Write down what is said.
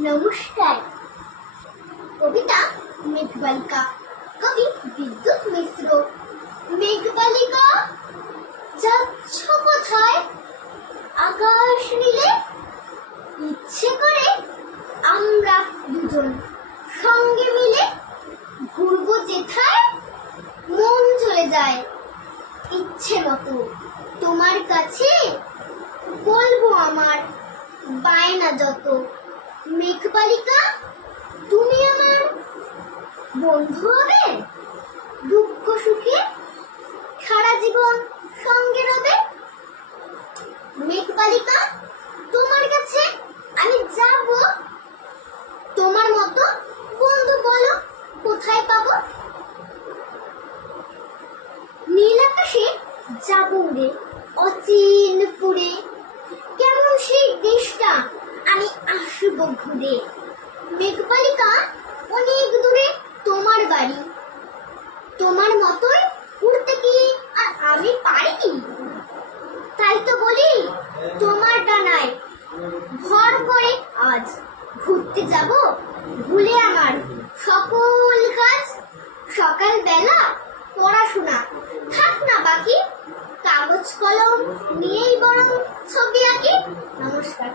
নমস্কার। কবিতা মেঘবালিকা, কবি বিদ্যুৎ মিশ্র মেঘবালিকা, যাচ্ছ কোথায়? আকাশ নীলে ইচ্ছে করে আমরা দুজন সঙ্গে মিলে ঘুরবো যেথায় মন চলে যায়। ইচ্ছে মতো তোমার কাছে বলব আমার বায়না যত। মেঘবালিকা, তুমি আমার বন্ধু হবে? দুঃখ সুখে সারা জীবন সঙ্গে রবে? মেঘবালিকা, তোমার কাছে আমি যাব। তোমার মতো বন্ধু বলো, কোথায় পাবো? নীল আকাশে যাব উড়ে অচিন ঘুরে মেঘবালিকা অনেক দূরে তোমার বাড়ি। তোমার মতোই উড়তে কি আর আমি পারি তাই তো বলি, তোমার ডানায় ভর করে আজ ঘুরতে যাব ভুলে আমার সকল কাজ। সকালবেলা পড়াশোনা থাক না বাকি, কাগজ কলম নিয়েই বরং ছবি আঁকি। নমস্কার।